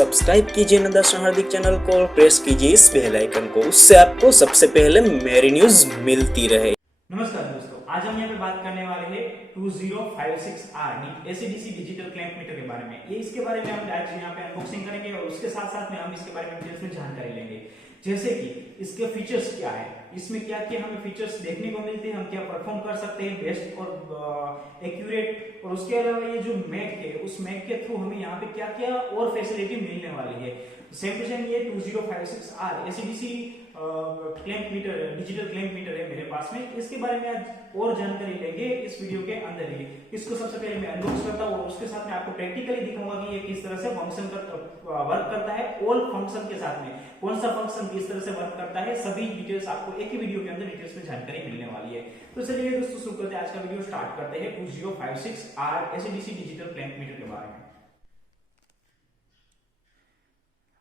Subscribe कीजिए नंदाशा हार्दिक channel को और प्रेस कीजिए इस बेल आइकन को, उससे आपको सबसे पहले मेरी न्यूज मिलती रहे। नमस्कार दोस्तों, आज हम यहाँ पे बात करने वाले हैं 2056R AC DC digital clamp metre के बारे में। ये इसके बारे में हम आज यहाँ पे अनबॉक्सिंग करेंगे और उसके साथ साथ में हम इसके बारे में डिटेल्स में जानकारी लेंगे, जैसे कि इसके फीचर्स क्या है, इसमें क्या क्या हमें फीचर्स देखने को मिलते हैं, हम क्या परफॉर्म कर सकते हैं बेस्ट और एक्यूरेट, और उसके अलावा ये जो मैक है उस मैक के थ्रू हमें यहाँ पे क्या क्या और फैसिलिटी मिलने वाली है। सेम टू सेम ये 2056R AC DC clamp meter digital clamp meter है मेरे पास में। इसके बारे में आज और जानकारी लेंगे इस वीडियो के अंदर ही। इसको सबसे पहले मैं अनबॉक्स करता हूँ और उसके साथ में आपको प्रैक्टिकली दिखाऊंगा कि ये किस तरह से फंक्शन वर्क करता है। ऑल फंक्शन के साथ में कौन सा फंक्शन किस तरह से वर्क करता है, सभी डिटेल्स आपको एक ही वीडियो के अंदर डिटेल्स में जानकारी मिलने वाली है। तो चलिए दोस्तों शुरू करते हैं, आज का वीडियो स्टार्ट करते हैं 2056R AC DC digital clamp metre के बारे में।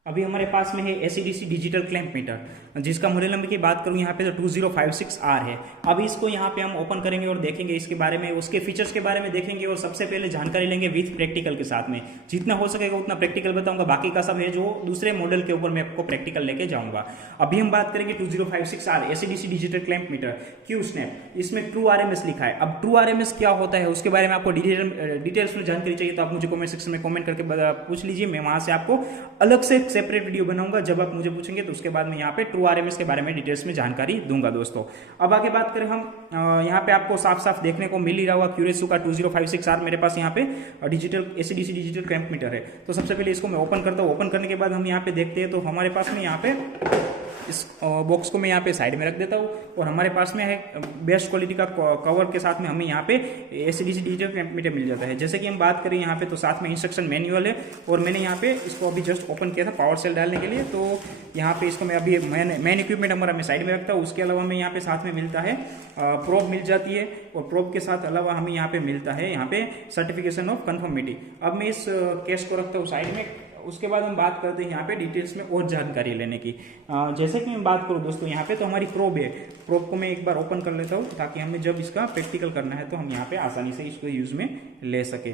अभी हमारे पास में है एसीडीसी डिजिटल क्लैंप मीटर, जिसका मॉडल नंबर की बात करूं यहाँ पे तो 2056R है। अभी इसको यहाँ पे हम ओपन करेंगे और देखेंगे इसके बारे में, उसके फीचर्स के बारे में देखेंगे और सबसे पहले जानकारी लेंगे विथ प्रैक्टिकल के साथ में। जितना हो सकेगा उतना प्रैक्टिकल बताऊंगा, बाकी का सब है जो दूसरे मॉडल के ऊपर मैं आपको प्रैक्टिकल लेके जाऊंगा। अभी हम बात करेंगे 2056R AC DC digital clamp meter Q snap. इसमें ट्रू RMS लिखा है। अब ट्रू RMS क्या होता है उसके बारे में आपको डिटेल्स में जानकारी चाहिए तो आप मुझे कमेंट सेक्शन में कमेंट करके पूछ लीजिए, मैं वहां से आपको अलग से सेपरेट वीडियो बनाऊंगा। जब आप मुझे पूछेंगे तो उसके बाद मैं यहाँ पे ट्रू RMS के बारे में डिटेल्स में जानकारी दूंगा दोस्तों। अब आगे बात करें हम, यहाँ पे आपको साफ साफ देखने को मिल ही रहा होगा क्यूरेसू का 2056R मेरे पास यहाँ पे digital AC DC digital clamp meter है। तो सबसे पहले इसको मैं ओपन करता हूँ। ओपन करने के बाद हम यहाँ पे देखते हैं तो हमारे पास में यहाँ पे इस बॉक्स को मैं यहाँ पे साइड में रख देता हूँ और हमारे पास में है बेस्ट क्वालिटी का कवर के साथ में हमें यहाँ पे एसीडीसी डिजिटल क्लैंप मीटर मिल जाता है। जैसे कि हम बात करें यहाँ पे तो साथ में इंस्ट्रक्शन मैनुअल है और मैंने यहाँ पे इसको अभी जस्ट ओपन किया था पावर सेल डालने के लिए। तो यहाँ पे इसको मैं अभी मेन इक्विपमेंट हमारा मैं साइड में रखता हूँ। उसके अलावा हमें यहाँ पे साथ में मिलता है प्रोब मिल जाती है और प्रोब के साथ अलावा हमें यहाँ पे मिलता है यहाँ पे सर्टिफिकेशन ऑफ कन्फर्मिटी। अब मैं इस केस को रखता हूँ साइड में। उसके बाद हम बात करते हैं यहाँ पे डिटेल्स में और जानकारी लेने की। जैसे कि मैं बात करूँ दोस्तों यहाँ पे तो हमारी प्रोब है। प्रोब को मैं एक बार ओपन कर लेता हूँ ताकि हमें जब इसका प्रैक्टिकल करना है तो हम यहाँ पे आसानी से इसको यूज में ले सके।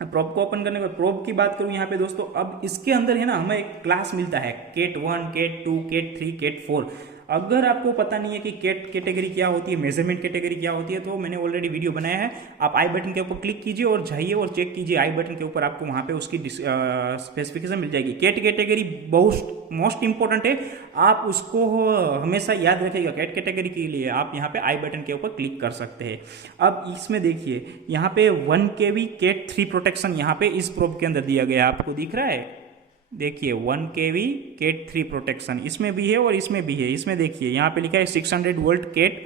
प्रोब को ओपन करने के बाद प्रोब की बात करूं यहाँ पे दोस्तों, अब इसके अंदर है ना हमें एक क्लास मिलता है कैट 1, कैट 2, कैट 3, कैट 4। अगर आपको पता नहीं है कि कैट कैटेगरी क्या होती है, मेजरमेंट कैटेगरी क्या होती है, तो मैंने ऑलरेडी वीडियो बनाया है। आप आई बटन के ऊपर क्लिक कीजिए और जाइए और चेक कीजिए। आई बटन के ऊपर आपको वहां पे उसकी स्पेसिफिकेशन मिल जाएगी। कैट कैटेगरी बहुत मोस्ट इंपॉर्टेंट है, आप उसको हमेशा याद रखिएगा। कैट कैटेगरी के लिए आप यहाँ पे आई बटन के ऊपर क्लिक कर सकते हैं। अब इसमें देखिए यहाँ पे 1 kV कैट 3 प्रोटेक्शन यहाँ पे इस प्रोब के अंदर दिया गया, आपको दिख रहा है। देखिए 1 kV कैट 3 प्रोटेक्शन इसमें भी है और इसमें भी है। इसमें देखिए यहाँ पे लिखा है 600 वोल्ट कैट,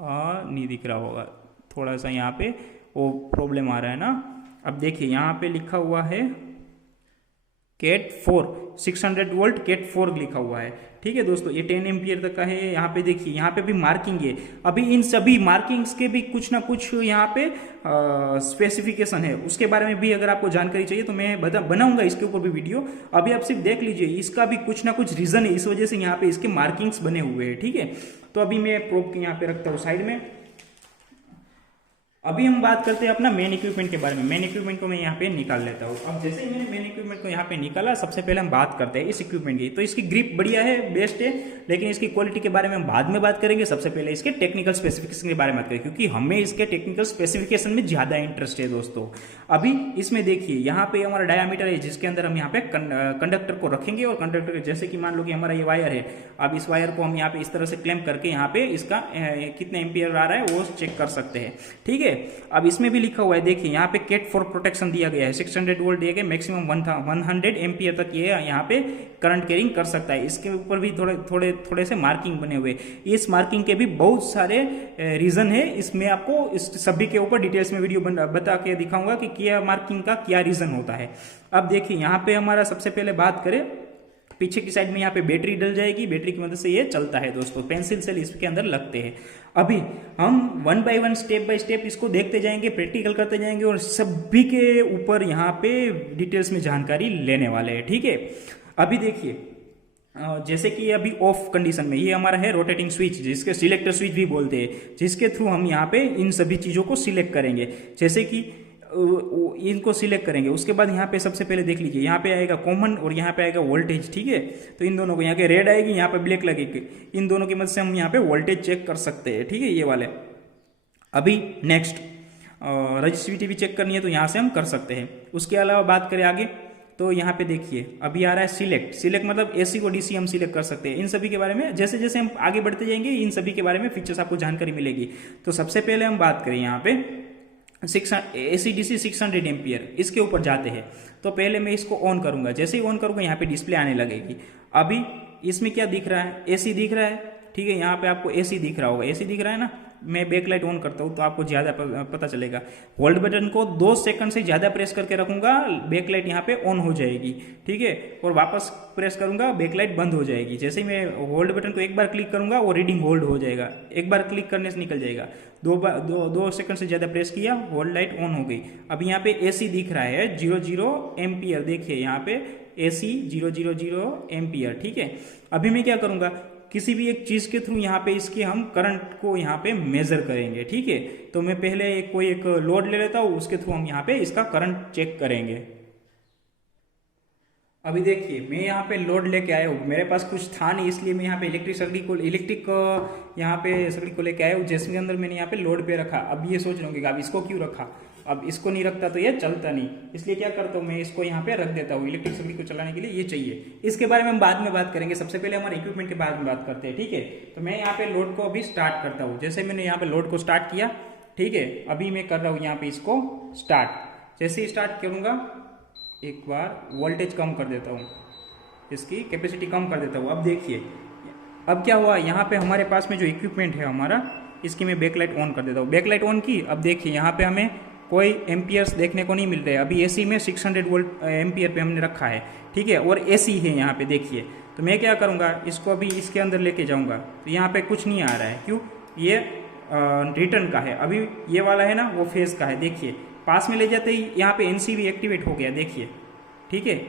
नहीं दिख रहा होगा, थोड़ा सा यहाँ पे वो प्रॉब्लम आ रहा है ना। अब देखिए यहाँ पे लिखा हुआ है कैट 4, 600 वोल्ट कैट 4 लिखा हुआ है। ठीक है दोस्तों, ये 10 एम्पियर तक का है। यहाँ पे देखिए यहाँ पे भी मार्किंग है। अभी इन सभी मार्किंग्स के भी कुछ ना कुछ यहाँ पे स्पेसिफिकेशन है, उसके बारे में भी अगर आपको जानकारी चाहिए तो मैं बनाऊंगा इसके ऊपर भी वीडियो। अभी आप सिर्फ देख लीजिए, इसका भी कुछ ना कुछ रीजन है, इस वजह से यहाँ पे इसके मार्किंग्स बने हुए हैं। ठीक है, तो अभी मैं प्रोब के यहाँ पे रखता हूँ साइड में। अभी हम बात करते हैं अपना मेन इक्विपमेंट के बारे में। मेन इक्विपमेंट को मैं यहाँ पे निकाल लेता हूँ। अब जैसे ही मैंने मेन इक्विपमेंट को यहाँ पे निकाला, सबसे पहले हम बात करते हैं इस इक्विपमेंट की। तो इसकी ग्रिप बढ़िया है, बेस्ट है, लेकिन इसकी क्वालिटी के बारे में हम बाद में बात करेंगे। सबसे पहले इसके टेक्निकल स्पेसिफिकेशन के बारे में बात करें, क्योंकि हमें इसके टेक्निकल स्पेसिफिकेशन में ज्यादा इंटरेस्ट है दोस्तों। अभी इसमें देखिए यहाँ पे हमारा डायामीटर है, जिसके अंदर हम यहाँ पे कंडक्टर को रखेंगे और कंडक्टर जैसे कि मान लो कि हमारा ये वायर है। अब इस वायर को हम यहाँ पे इस तरह से क्लैंप करके यहाँ पे इसका कितने एम्पियर आ रहा है वो चेक कर सकते हैं। ठीक है, अब इसमें भी लिखा हुआ है, देखिए यहाँ पे कैट 4 प्रोटेक्शन दिया गया है, 600 वोल्ट दिया गया, मैक्सिमम 100 एम्पियर तक ये यहाँ पे करंट कैरिंग कर सकता है। इसके ऊपर भी थोड़े से मार्किंग बने हुए। इस मार्किंग के भी बहुत सारे रीजन है, इसमें आपको इस सभी के ऊपर डिटेल्स में वीडियो बता के दिखाऊंगा कि क्या मार्किंग का क्या रीजन होता है। अब देखिए यहाँ पे हमारा सबसे पहले बात करें, पीछे की साइड में यहाँ पे बैटरी डल जाएगी, बैटरी की मदद से ये चलता है दोस्तों। पेंसिल सेल इसके अंदर लगते हैं। अभी हम 1 by 1 स्टेप बाय स्टेप इसको देखते जाएंगे, प्रैक्टिकल करते जाएंगे और सभी के ऊपर यहाँ पे डिटेल्स में जानकारी लेने वाले हैं। ठीक है, अभी देखिए जैसे कि अभी ऑफ कंडीशन में ये हमारा है रोटेटिंग स्विच, जिसके सिलेक्टर स्विच भी बोलते हैं, जिसके थ्रू हम यहाँ पे इन सभी चीजों को सिलेक्ट करेंगे। जैसे कि इनको सिलेक्ट करेंगे। उसके बाद यहाँ पे सबसे पहले देख लीजिए, यहाँ पे आएगा कॉमन और यहाँ पे आएगा वोल्टेज, ठीक है। तो इन दोनों को, यहाँ के रेड आएगी, यहाँ पे ब्लैक लगेगी, इन दोनों की मदद से हम यहाँ पे वोल्टेज चेक कर सकते हैं, ठीक है, ये वाले। अभी नेक्स्ट रजिस्टिविटी भी चेक करनी है तो यहाँ से हम कर सकते हैं। उसके अलावा बात करें आगे, तो यहाँ पे देखिए अभी आ रहा है सिलेक्ट मतलब एसी को डीसी हम सिलेक्ट कर सकते हैं। इन सभी के बारे में जैसे जैसे हम आगे बढ़ते जाएंगे इन सभी के बारे में फीचर्स आपको जानकारी मिलेगी। तो सबसे पहले हम बात करें यहाँ पे एसी डीसी 600 एम्पियर, इसके ऊपर जाते हैं। तो पहले मैं इसको ऑन करूंगा, जैसे ही ऑन करूंगा यहाँ पे डिस्प्ले आने लगेगी। अभी इसमें क्या दिख रहा है, एसी दिख रहा है, ठीक है, यहाँ पे आपको एसी दिख रहा होगा, एसी दिख रहा है ना। मैं बैकलाइट ऑन करता हूँ तो आपको ज़्यादा पता चलेगा। होल्ड बटन को 2 सेकंड से ज़्यादा प्रेस करके रखूंगा, बैकलाइट यहाँ पे ऑन हो जाएगी, ठीक है, और वापस प्रेस करूंगा बैकलाइट बंद हो जाएगी। जैसे ही मैं होल्ड बटन को एक बार क्लिक करूंगा वो रीडिंग होल्ड हो जाएगा, एक बार क्लिक करने से निकल जाएगा। 2 सेकंड से ज़्यादा प्रेस किया, होल्ड लाइट ऑन हो गई। अब यहाँ पे एसी दिख रहा है 00 एम्पियर, देखिए यहाँ पे एसी 000 एम्पियर, ठीक है। अभी मैं क्या करूंगा, किसी भी एक चीज के थ्रू यहाँ पे इसके हम करंट को यहाँ पे मेजर करेंगे, ठीक है। तो मैं पहले कोई एक लोड ले लेता हूँ, उसके थ्रू हम यहाँ पे इसका करंट चेक करेंगे। अभी देखिए मैं यहाँ पे लोड लेके आया हूँ, मेरे पास कुछ था नहीं, इसलिए मैं यहाँ पे इलेक्ट्रिक यहाँ पे सर्किट को लेके आया हूँ, जिसके अंदर मैंने यहाँ पे लोड पे रखा। अब ये सोच रहे होंगे कि अब इसको क्यों रखा, अब इसको नहीं रखता तो ये चलता नहीं, इसलिए क्या करता हूँ मैं इसको यहाँ पे रख देता हूँ। इलेक्ट्रिक सर्किट को चलाने के लिए ये चाहिए, इसके बारे में हम बाद में बात करेंगे। सबसे पहले हमारे इक्विपमेंट के बारे में बात करते हैं, ठीक है। तो मैं यहाँ पे लोड को अभी स्टार्ट करता हूँ। जैसे मैंने यहाँ पे लोड को स्टार्ट किया, ठीक है, अभी मैं कर रहा हूँ यहाँ पे इसको स्टार्ट। जैसे ही स्टार्ट करूँगा एक बार वोल्टेज कम कर देता हूँ, इसकी कैपेसिटी कम कर देता हूँ। अब देखिए अब क्या हुआ, यहाँ पे हमारे पास में जो इक्विपमेंट है हमारा, इसकी मैं बैकलाइट ऑन कर देता हूँ। बैकलाइट ऑन की, अब देखिए यहाँ पे हमें कोई एम्पियर्स देखने को नहीं मिल रहे। अभी एसी में 600 वोल्ट एम्पियर पे हमने रखा है, ठीक है, और एसी है यहाँ पे देखिए। तो मैं क्या करूँगा, इसको अभी इसके अंदर लेके जाऊँगा, तो यहाँ पे कुछ नहीं आ रहा है, क्यों, ये रिटर्न का है। अभी ये वाला है ना वो फेज का है, देखिए पास में ले जाते ही यहाँ पे एनसीवी एक्टिवेट हो गया, देखिए, ठीक है।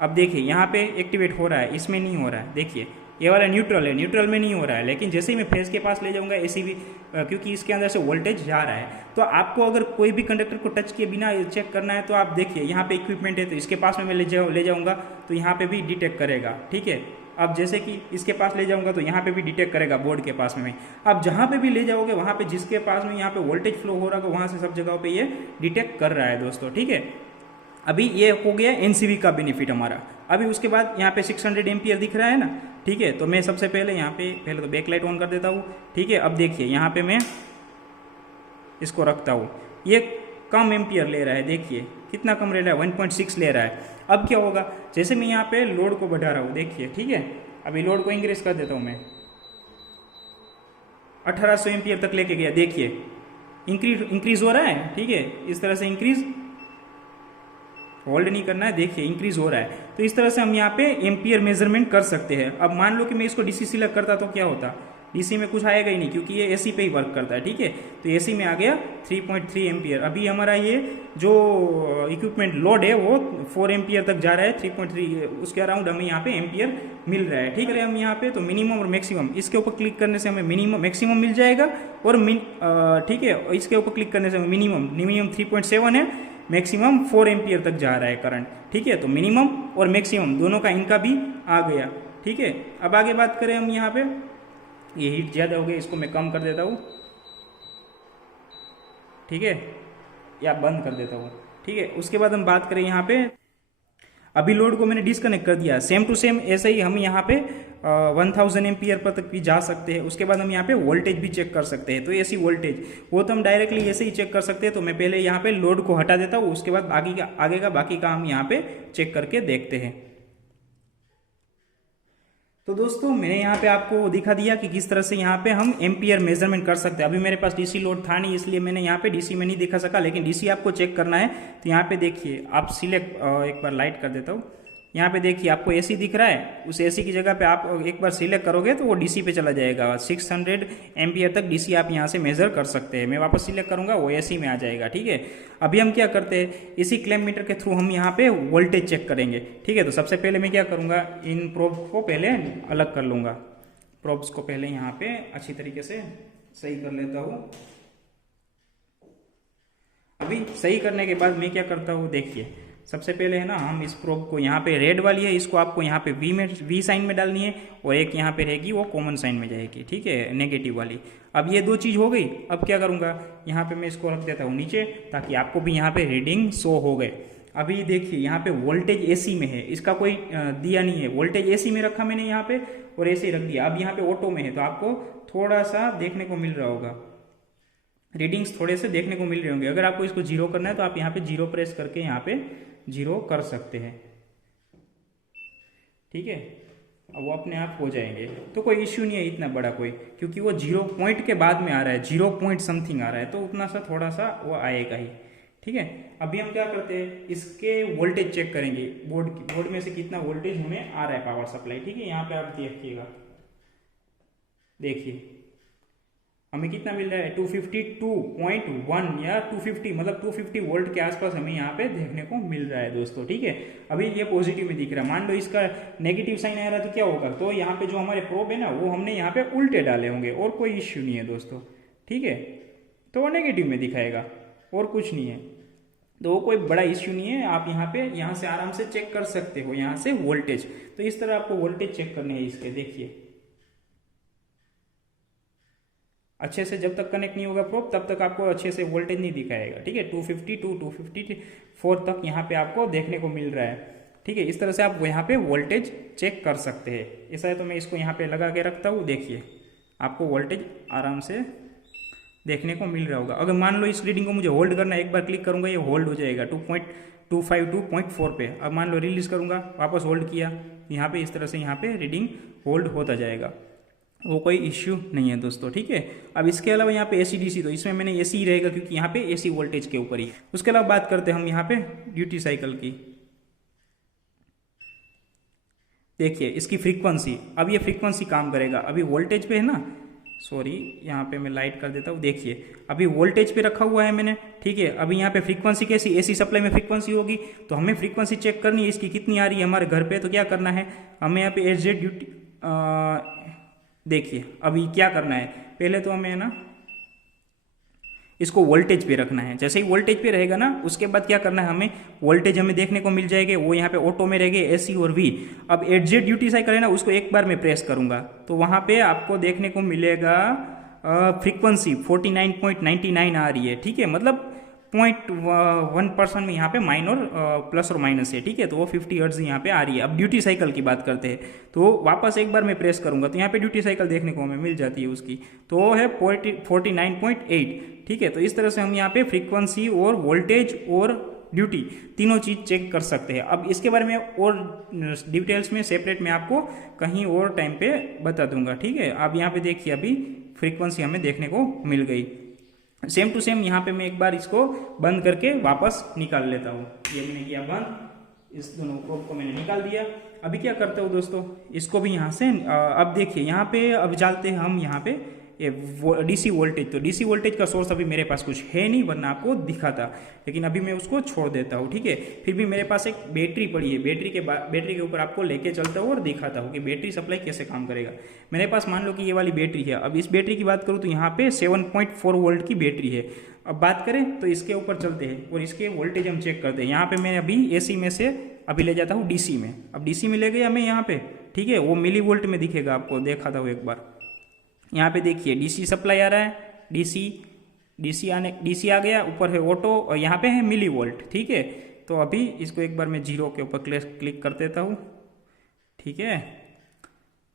अब देखिए यहाँ पे एक्टिवेट हो रहा है, इसमें नहीं हो रहा है, देखिए ये वाला न्यूट्रल है, न्यूट्रल में नहीं हो रहा है। लेकिन जैसे ही मैं फेज के पास ले जाऊंगा एसीवी, क्योंकि इसके अंदर से वोल्टेज जा रहा है। तो आपको अगर कोई भी कंडक्टर को टच किए बिना चेक करना है तो आप देखिए यहाँ पे इक्विपमेंट है, तो इसके पास में मैं ले जाऊंगा तो यहाँ पे भी डिटेक्ट करेगा, ठीक है। अब जैसे कि इसके पास ले जाऊंगा तो यहाँ पे भी डिटेक्ट करेगा बोर्ड के पास में। अब जहाँ पे भी ले जाओगे वहाँ पे जिसके पास में यहाँ पे वोल्टेज फ्लो हो रहा है वहाँ से सब जगहों पे ये डिटेक्ट कर रहा है दोस्तों, ठीक है। अभी ये हो गया एनसीवी का बेनिफिट हमारा। अभी उसके बाद यहाँ पे 600 एम्पियर दिख रहा है ना, ठीक है। तो मैं सबसे पहले यहाँ पे पहले तो बैकलाइट ऑन कर देता हूँ, ठीक है। अब देखिए यहाँ पे मैं इसको रखता हूँ, ये कम एम्पियर ले रहा है, देखिए कितना कम ले रहा है, 1.6 ले रहा है। अब क्या होगा, जैसे मैं यहाँ पे लोड को बढ़ा रहा हूँ, देखिए, ठीक है। अभी लोड को इंक्रीज कर देता हूँ मैं, 1800 एम्पियर तक लेके गया, देखिए इंक्रीज हो रहा है, ठीक है। इस तरह से इंक्रीज, होल्ड नहीं करना है, देखिए इंक्रीज हो रहा है। तो इस तरह से हम यहाँ पे एम्पियर मेजरमेंट कर सकते हैं। अब मान लो कि मैं इसको डीसी सिलेक्ट करता तो क्या होता, डीसी में कुछ आएगा ही नहीं, क्योंकि ये एसी पे ही वर्क करता है, ठीक है। तो एसी में आ गया 3.3 एम्पियर। अभी हमारा ये जो इक्विपमेंट लोड है वो 4 एम्पियर तक जा रहा है, 3.3 उसके अराउंड हमें यहाँ पे एम्पियर मिल रहा है, ठीक है। हम यहाँ पे तो मिनिमम और मैक्सिमम, इसके ऊपर क्लिक करने से हमें मिनिमम मैक्सिमम मिल जाएगा, और ठीक है, इसके ऊपर क्लिक करने से हमें मिनिमम 3.7 है, मैक्सिमम 4 एम्पियर तक जा रहा है करंट, ठीक है। तो मिनिमम और मैक्सिमम दोनों का इनका भी आ गया, ठीक है। अब आगे बात करें हम यहाँ पे, ये हीट ज़्यादा हो गई, इसको मैं कम कर देता हूँ, ठीक है, या बंद कर देता हूँ, ठीक है। उसके बाद हम बात करें यहाँ पे, अभी लोड को मैंने डिस्कनेक्ट कर दिया, सेम टू सेम ऐसे ही हम यहाँ पे 1000 एम्पियर पर तक भी जा सकते हैं। उसके बाद हम यहाँ पे वोल्टेज भी चेक कर सकते हैं। तो ऐसी वोल्टेज वो तो हम डायरेक्टली ऐसे ही चेक कर सकते हैं। तो मैं पहले यहाँ पे लोड को हटा देता हूँ, उसके बाद आगे का बाकी का हम यहाँ पे चेक करके देखते हैं। तो दोस्तों मैंने यहाँ पे आपको दिखा दिया कि किस तरह से यहाँ पे हम एम्पियर मेजरमेंट कर सकते हैं। अभी मेरे पास डीसी लोड था नहीं, इसलिए मैंने यहाँ पे डीसी में नहीं दिखा सका, लेकिन डीसी आपको चेक करना है तो यहाँ पे देखिए आप सिलेक्ट, एक बार लाइट कर देता हूँ, यहाँ पे देखिए आपको एसी दिख रहा है, उस एसी की जगह पे आप एक बार सिलेक्ट करोगे तो वो डीसी पे चला जाएगा। 600 एम्पियर तक डीसी आप यहाँ से मेजर कर सकते हैं। मैं वापस सिलेक्ट करूँगा, वो एसी में आ जाएगा, ठीक है। अभी हम क्या करते हैं, इसी क्लैम्प मीटर के थ्रू हम यहाँ पे वोल्टेज चेक करेंगे, ठीक है। तो सबसे पहले मैं क्या करूँगा, इन प्रोब को पहले अलग कर लूँगा, प्रोब्स को पहले यहाँ पे अच्छी तरीके से सही कर लेता हूँ। अभी सही करने के बाद मैं क्या करता हूँ, देखिए सबसे पहले है ना, हम इस प्रोब को यहाँ पे रेड वाली है, इसको आपको यहाँ पे वी साइन में डालनी है, और एक यहाँ पे रहेगी वो कॉमन साइन में जाएगी, ठीक है, नेगेटिव वाली। अब ये दो चीज़ हो गई। अब क्या करूँगा, यहाँ पे मैं इसको रख देता हूँ नीचे, ताकि आपको भी यहाँ पे रीडिंग शो हो गए। अभी देखिए यहाँ पे वोल्टेज एसी में है, इसका कोई दिया नहीं है, वोल्टेज एसी में रखा मैंने यहाँ पे और ऐसे ही रख दिया। अब यहाँ पे ऑटो में है, तो आपको थोड़ा सा देखने को मिल रहा होगा, रीडिंग्स थोड़े से देखने को मिल रहे होंगे। अगर आपको इसको जीरो करना है तो आप यहाँ पे जीरो प्रेस करके यहाँ पे जीरो कर सकते हैं, ठीक है। अब वो अपने आप हो जाएंगे, तो कोई इश्यू नहीं है इतना बड़ा कोई, क्योंकि वो 0 पॉइंट के बाद में आ रहा है, 0 पॉइंट समथिंग आ रहा है, तो उतना सा थोड़ा सा वो आएगा ही, ठीक है। अभी हम क्या करते हैं, इसके वोल्टेज चेक करेंगे, बोर्ड में से कितना वोल्टेज हमें आ रहा है, पावर सप्लाई, ठीक है। यहाँ पे आप देखिएगा, देखिए हमें कितना मिल रहा है, 252.1 या 250, मतलब 250 वोल्ट के आसपास हमें यहाँ पे देखने को मिल रहा है दोस्तों, ठीक है। अभी ये पॉजिटिव में दिख रहा है, मान लो इसका नेगेटिव साइन आ रहा है तो क्या होगा, तो यहाँ पे जो हमारे प्रोब है ना, वो हमने यहाँ पे उल्टे डाले होंगे, और कोई इश्यू नहीं है दोस्तों, ठीक है। तो वो नेगेटिव में दिखाएगा और कुछ नहीं है, तो वो कोई बड़ा इश्यू नहीं है। आप यहाँ से आराम से चेक कर सकते हो, यहाँ से वोल्टेज। तो इस तरह आपको वोल्टेज चेक करने हैं इसके, देखिए अच्छे से जब तक कनेक्ट नहीं होगा प्रोब, तब तक आपको अच्छे से वोल्टेज नहीं दिखाएगा, ठीक है। 250 to 254 तक यहाँ पे आपको देखने को मिल रहा है, ठीक है। इस तरह से आप यहाँ पे वोल्टेज चेक कर सकते हैं। ऐसा है तो मैं इसको यहाँ पे लगा के रखता हूँ, देखिए आपको वोल्टेज आराम से देखने को मिल रहा होगा। अगर मान लो इस रीडिंग को मुझे होल्ड करना है, एक बार क्लिक करूंगा ये होल्ड हो जाएगा 2.252.4 पे। अब मान लो रिलीज करूंगा, वापस होल्ड किया, यहाँ पे इस तरह से यहाँ पे रीडिंग होल्ड होता जाएगा, वो कोई इश्यू नहीं है दोस्तों, ठीक है। अब इसके अलावा यहाँ पे एसी डीसी, तो इसमें मैंने एसी ही रहेगा क्योंकि यहाँ पे एसी वोल्टेज के ऊपर ही। उसके अलावा बात करते हैं हम यहाँ पे ड्यूटी साइकिल की। देखिए इसकी फ्रीक्वेंसी, अब ये फ्रीक्वेंसी काम करेगा। अभी वोल्टेज पे है ना, सॉरी यहाँ पे मैं लाइट कर देता हूँ, देखिए अभी वोल्टेज पे रखा हुआ है मैंने, ठीक है। अभी यहाँ पे फ्रीक्वेंसी कैसी, एसी सप्लाई में फ्रीक्वेंसी होगी, तो हमें फ्रीक्वेंसी चेक करनी है इसकी कितनी आ रही है हमारे घर पे। तो क्या करना है, हमें यहाँ पे एच ड्यूटी, देखिए अभी क्या करना है, पहले तो हमें ना इसको वोल्टेज पे रखना है। जैसे ही वोल्टेज पे रहेगा ना, उसके बाद क्या करना है, हमें वोल्टेज हमें देखने को मिल जाएंगे, वो यहाँ पे ऑटो में रहेंगे एसी और वी। अब एडजेट ड्यूटी साइकिल है ना, उसको एक बार मैं प्रेस करूंगा तो वहां पे आपको देखने को मिलेगा फ्रीक्वेंसी 49.99 आ रही है, ठीक है। मतलब 0.1% में यहाँ पे माइनर प्लस और माइनस है, ठीक है। तो वो 50 हर्ट्ज यहाँ पे आ रही है। अब ड्यूटी साइकिल की बात करते हैं, तो वापस एक बार मैं प्रेस करूंगा तो यहाँ पे ड्यूटी साइकिल देखने को हमें मिल जाती है उसकी, तो वो है 49.8, ठीक है। तो इस तरह से हम यहाँ पे फ्रीक्वेंसी और वोल्टेज और ड्यूटी तीनों चीज चेक कर सकते हैं। अब इसके बारे में और डिटेल्स में सेपरेट मैं आपको कहीं और टाइम पे बता दूंगा, ठीक है। अब यहाँ पे देखिए अभी फ्रीक्वेंसी हमें देखने को मिल गई। सेम टू सेम यहाँ पे मैं एक बार इसको बंद करके वापस निकाल लेता हूँ। ये मैंने किया बंद, इस दोनों प्रोब को मैंने निकाल दिया। अभी क्या करते हो दोस्तों, इसको भी यहाँ से अब देखिए यहाँ पे अब डालते हैं हम यहाँ पे ये डीसी वोल्टेज। तो डीसी वोल्टेज का सोर्स अभी मेरे पास कुछ है नहीं, वरना आपको दिखाता, लेकिन अभी मैं उसको छोड़ देता हूँ, ठीक है। फिर भी मेरे पास एक बैटरी पड़ी है, बैटरी के ऊपर आपको लेके चलता हूँ और दिखाता हूँ कि बैटरी सप्लाई कैसे काम करेगा। मेरे पास मान लो कि ये वाली बैटरी है। अब इस बैटरी की बात करूँ तो यहाँ पे 7.4 वोल्ट की बैटरी है। अब बात करें तो इसके ऊपर चलते हैं और इसके वोल्टेज हम चेक करते हैं। यहाँ पे मैं अभी एसी में से अभी ले जाता हूँ डीसी में। अब डीसी में ले गया मैं यहाँ पे, ठीक है। वो मिली वोल्ट में दिखेगा आपको, दिखाता हूँ एक बार। यहाँ पे देखिए डीसी सप्लाई आ रहा है, डीसी आ गया, ऊपर है ऑटो और यहाँ पे है मिली वोल्ट, ठीक है। तो अभी इसको एक बार मैं जीरो के ऊपर क्लिक कर देता हूँ, ठीक है,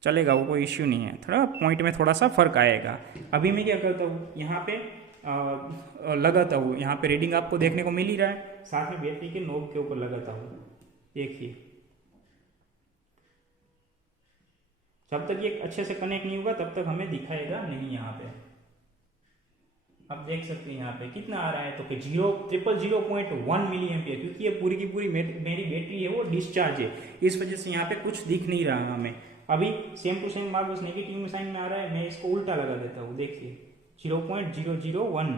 चलेगा, वो कोई इश्यू नहीं है। थोड़ा पॉइंट में थोड़ा सा फर्क आएगा। अभी मैं क्या करता हूँ, यहाँ पे लगाता हूँ, यहाँ पे रीडिंग आपको देखने को मिल ही रहा है, साथ में बैटरी के नोब के ऊपर लगाता हूँ। देखिए जब तक ये अच्छे से कनेक्ट नहीं होगा तब तक हमें दिखाएगा नहीं यहाँ पे। अब देख सकते हैं यहाँ पे कितना आ रहा है, तो 0.1 मिली एम्पियर, क्योंकि ये पूरी की पूरी मेरी बैटरी है वो डिस्चार्ज है, इस वजह से यहाँ पे कुछ दिख नहीं रहा हमें। अभी सेम टू सेम वापस नेगेटिव साइन में आ रहा है, मैं इसको उल्टा लगा देता हूँ। देखिए 0.001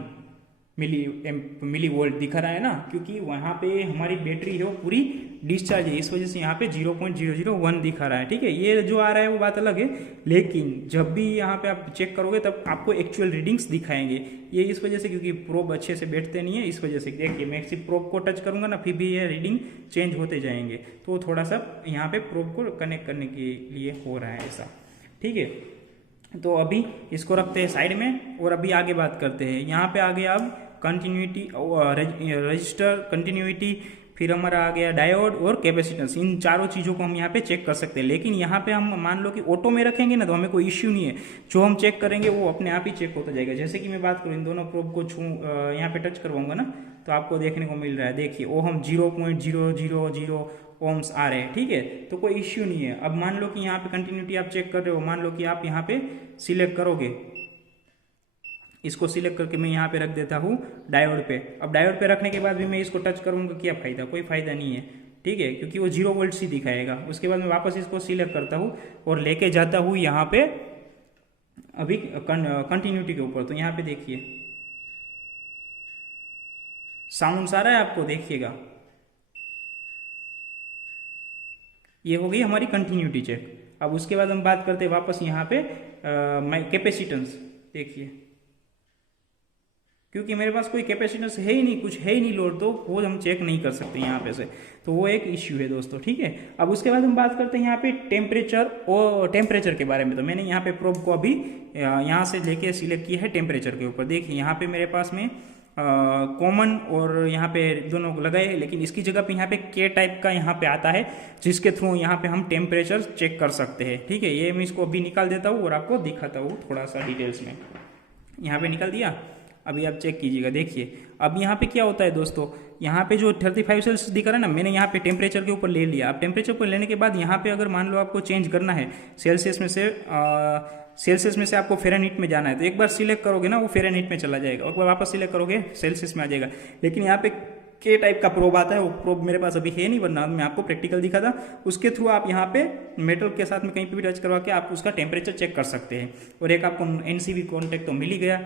मिली वोल्ट दिखा रहा है ना, क्योंकि वहाँ पे हमारी बैटरी है वो पूरी डिस्चार्ज है, इस वजह से यहाँ पे 0.001 दिखा रहा है। ठीक है, ये जो आ रहा है वो बात अलग है, लेकिन जब भी यहाँ पे आप चेक करोगे तब आपको एक्चुअल रीडिंग्स दिखाएंगे। ये इस वजह से क्योंकि प्रोब अच्छे से बैठते नहीं है, इस वजह से। देखिए मैं सिर्फ प्रोब को टच करूंगा ना, फिर भी ये रीडिंग चेंज होते जाएंगे, तो थोड़ा सा यहाँ पे प्रोब को कनेक्ट करने के लिए हो रहा है ऐसा। ठीक है, तो अभी इसको रखते हैं साइड में और अभी आगे बात करते हैं। यहाँ पे आ गया अब कंटिन्यूटी, रजिस्टर, कंटिन्यूटी, फिर हमारा आ गया डायोड और कैपेसिटेंस। इन चारों चीज़ों को हम यहाँ पे चेक कर सकते हैं, लेकिन यहाँ पे हम मान लो कि ऑटो में रखेंगे ना तो हमें कोई इश्यू नहीं है, जो हम चेक करेंगे वो अपने आप ही चेक होता जाएगा। जैसे कि मैं बात करूँ, इन दोनों प्रोब को यहाँ पे टच करवाऊंगा ना तो आपको देखने को मिल रहा है, देखिए वो हम 0.000 ओम्स आ रहे हैं। ठीक है, तो कोई इश्यू नहीं है। अब मान लो कि यहाँ पे कंटिन्यूटी आप चेक कर रहे हो, मान लो कि आप यहाँ पे सिलेक्ट करोगे, इसको सिलेक्ट करके मैं यहाँ पे रख देता हूँ डायोड पे। अब डायोड पे रखने के बाद भी मैं इसको टच करूँगा, क्या फायदा, कोई फायदा नहीं है। ठीक है, क्योंकि वो 0 वोल्ट ही दिखाएगा। उसके बाद मैं वापस इसको सिलेक्ट करता हूँ और लेके जाता हूँ यहाँ पे अभी कंटिन्यूटी के ऊपर। तो यहाँ पे देखिए साउंड आ रहा है आपको, देखिएगा ये हो गई हमारी कंटिन्यूटी चेक। अब उसके बाद हम बात करते हैं वापस यहाँ पे कैपेसिटेंस। देखिए क्योंकि मेरे पास कोई कैपेसिटेंस है ही नहीं, कुछ है ही नहीं लोड, तो वो हम चेक नहीं कर सकते यहाँ पे से, तो वो एक इश्यू है दोस्तों। ठीक है, अब उसके बाद हम बात करते हैं यहाँ पे टेम्परेचर और टेम्परेचर के बारे में। तो मैंने यहाँ पे प्रोब को अभी यहाँ से लेके सिलेक्ट किया है टेम्परेचर के ऊपर। देखिए यहाँ पे मेरे पास में कॉमन और यहाँ पे दोनों लगाए हैं, लेकिन इसकी जगह पे यहाँ पे के टाइप का यहाँ पे आता है, जिसके थ्रू यहाँ पे हम टेम्परेचर चेक कर सकते हैं। ठीक है, ये मैं इसको अभी निकाल देता हूँ और आपको दिखाता हूँ थोड़ा सा डिटेल्स में। यहाँ पे निकाल दिया, अभी आप चेक कीजिएगा। देखिए अब यहाँ पे क्या होता है दोस्तों, यहाँ पे जो 35 सेल्सियस दिखा रहा है ना, मैंने यहाँ पे टेम्परेचर के ऊपर ले लिया। अब टेम्परेचर को लेने के बाद यहाँ पे अगर मान लो आपको चेंज करना है सेल्सियस में से आपको फ़ारेनहीट में जाना है, तो एक बार सिलेक्ट करोगे ना वो फ़ारेनहीट में चला जाएगा, और वापस सिलेक्ट करोगे सेल्सियस में आ जाएगा। लेकिन यहाँ पे के टाइप का प्रोब आता है, वो प्रोब मेरे पास अभी है नहीं, वरना मैं आपको प्रैक्टिकल दिखा था। उसके थ्रू आप यहाँ पे मेटल के साथ में कहीं पे भी टच करवा के आप उसका टेम्परेचर चेक कर सकते हैं। और एक आपको एनसीबी कॉन्टैक्ट तो मिल ही गया।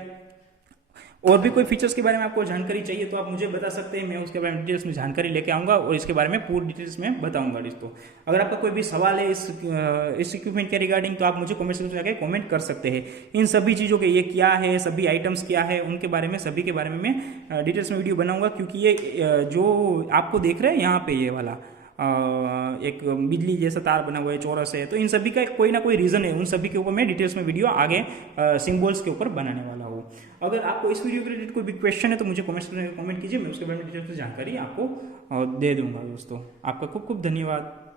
और भी कोई फीचर्स के बारे में आपको जानकारी चाहिए तो आप मुझे बता सकते हैं, मैं उसके बारे में डिटेल्स में जानकारी लेके आऊँगा और इसके बारे में पूरी डिटेल्स में बताऊँगा दोस्तों। अगर आपका कोई भी सवाल है इस इक्विपमेंट के रिगार्डिंग, तो आप मुझे कमेंट सेक्शन में जाकर कमेंट कर सकते हैं। इन सभी चीज़ों के ये क्या है, सभी आइटम्स क्या है, उनके बारे में सभी के बारे में मैं डिटेल्स में वीडियो बनाऊँगा। क्योंकि ये जो आपको देख रहे हैं यहाँ पे ये वाला एक बिजली जैसा तार बना हुआ है, चौरस है, तो इन सभी का कोई ना कोई रीज़न है। उन सभी के ऊपर मैं डिटेल्स में वीडियो आगे सिंबल्स के ऊपर बनाने वाला हूँ। अगर आपको इस वीडियो के रिलेटेड कोई भी क्वेश्चन है तो मुझे कमेंट कीजिए, मैं उसके बारे में डिटेल्स में जानकारी आपको दे दूंगा दोस्तों। आपका खूब खूब धन्यवाद।